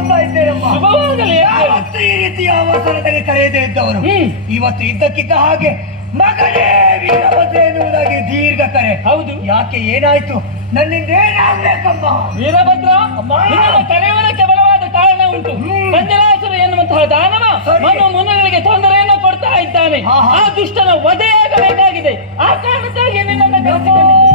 ಬರ್ತಾ ಇದ್ದೇನಮ್ಮ. ಯಾವತ್ತು ಈ ರೀತಿಯ ಅವಸರದಲ್ಲಿ ಕರೆಯದೇ ಇದ್ದವನು ಇವತ್ತು ಇದ್ದಕ್ಕಿದ್ದ ಹಾಗೆ ಮಗನೇ ವೀರಭದ್ರ ಎನ್ನುವುದಾಗಿ ದೀರ್ಘ ಕರೆ. ಹೌದು, ಯಾಕೆ ಏನಾಯ್ತು? ನನ್ನಿಂದ ಏನಾಗ್ಬೇಕಮ್ಮ? ವೀರಭದ್ರ ಕರೆಯುವುದಕ್ಕೆ ಬಲವಾದ ಕಾರಣ ಉಂಟು. ಪಂಜರಾಸುರ ಎನ್ನುವಂತಹ ದಾನವ ಮನು ಮುನಿಗಳಿಗೆ ತೊಂದರೆಯನ್ನು ಕೊಡ್ತಾ ಇದ್ದಾನೆ. ಆ ದುಷ್ಟನ ವಧೆಯಾಗಬೇಕಾಗಿದೆ. ಆ ಕಾರಣಕ್ಕಾಗಿ ನಿನ್ನನ್ನು ಕರೆಸಿಕೊಂಡಿದ್ದೆ.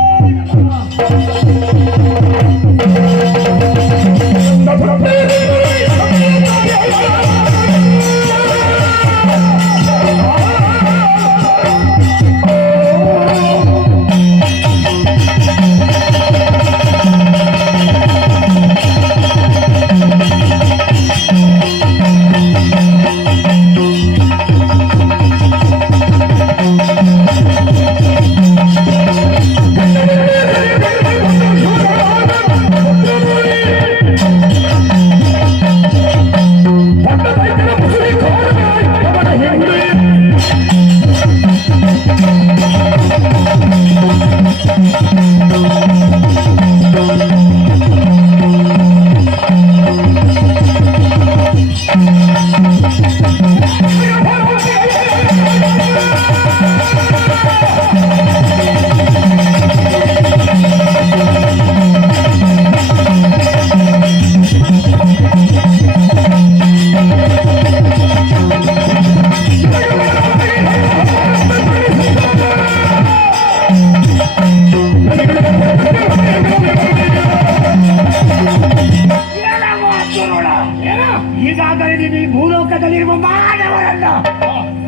ಈಗಾಗಲೇ ನೀನು ಈ ಭೂಲೋಕದಲ್ಲಿರುವ ಮಾನವರನ್ನ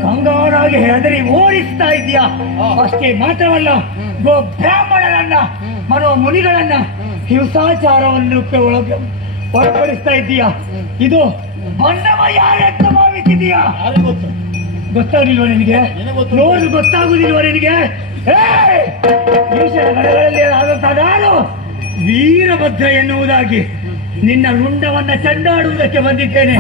ಕಂಗಾರಾಗಿ ಹೆದರಿ ಓಡಿಸ್ತಾ ಇದೆಯಾ. ಅಷ್ಟೇ ಮಾತ್ರವಲ್ಲ, ಗೋ ಬ್ರಾಹ್ಮಣರನ್ನ ಮನೋ ಮುನಿಗಳನ್ನ ಹಿಂಸಾಚಾರವನ್ನು ಒಳಪಡಿಸ್ತಾ ಇದ್ದೀಯಾ. ಇದು ಬಣ್ಣವ ಯಾರೆಂತ ಭಾವಿಸಿದೀಯಾ? ಗೊತ್ತಾಗಲಿಲ್ವ ನಿನಗೆ? ನೋಡು, ಗೊತ್ತಾಗುದಿಲ್ವ ನಿನಗೆ? ಈಶ್ವರ ಗಣಗಳಲ್ಲಿ ಆದಂತಹ ನಾನು ವೀರಭದ್ರ ಎನ್ನುವುದಾಗಿ ನಿನ್ನ ರುಂಡವನ್ನ ಚಂಡಾಡುವುದಕ್ಕೆ ಬಂದಿದ್ದೇನೆ.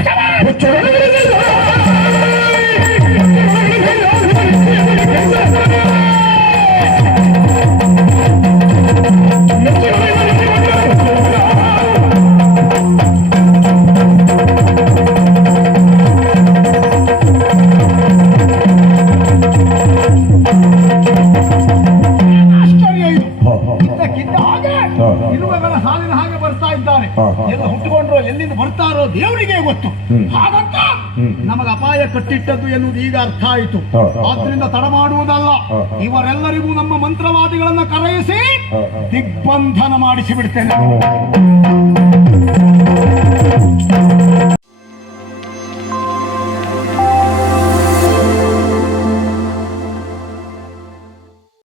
ಎಲ್ಲ ಹುಟ್ಟುಕೊಂಡ್ರು ಎಲ್ಲಿಂದ ಬರ್ತಾರೋ ದೇವರಿಗೆ ಗೊತ್ತು. ಹಾಗಂತ ನಮಗೆ ಅಪಾಯ ಕಟ್ಟಿಟ್ಟದ್ದು ಎನ್ನುವುದು ಈಗ ಅರ್ಥ ಆಯಿತು. ಆದ್ರಿಂದ ತಡ ಮಾಡುವುದಲ್ಲ, ಇವರೆಲ್ಲರಿಗೂ ನಮ್ಮ ಮಂತ್ರವಾದಿಗಳನ್ನ ಕರೆಯಿಸಿ ದಿಗ್ಬಂಧನ ಮಾಡಿಸಿ ಬಿಡ್ತೇನೆ.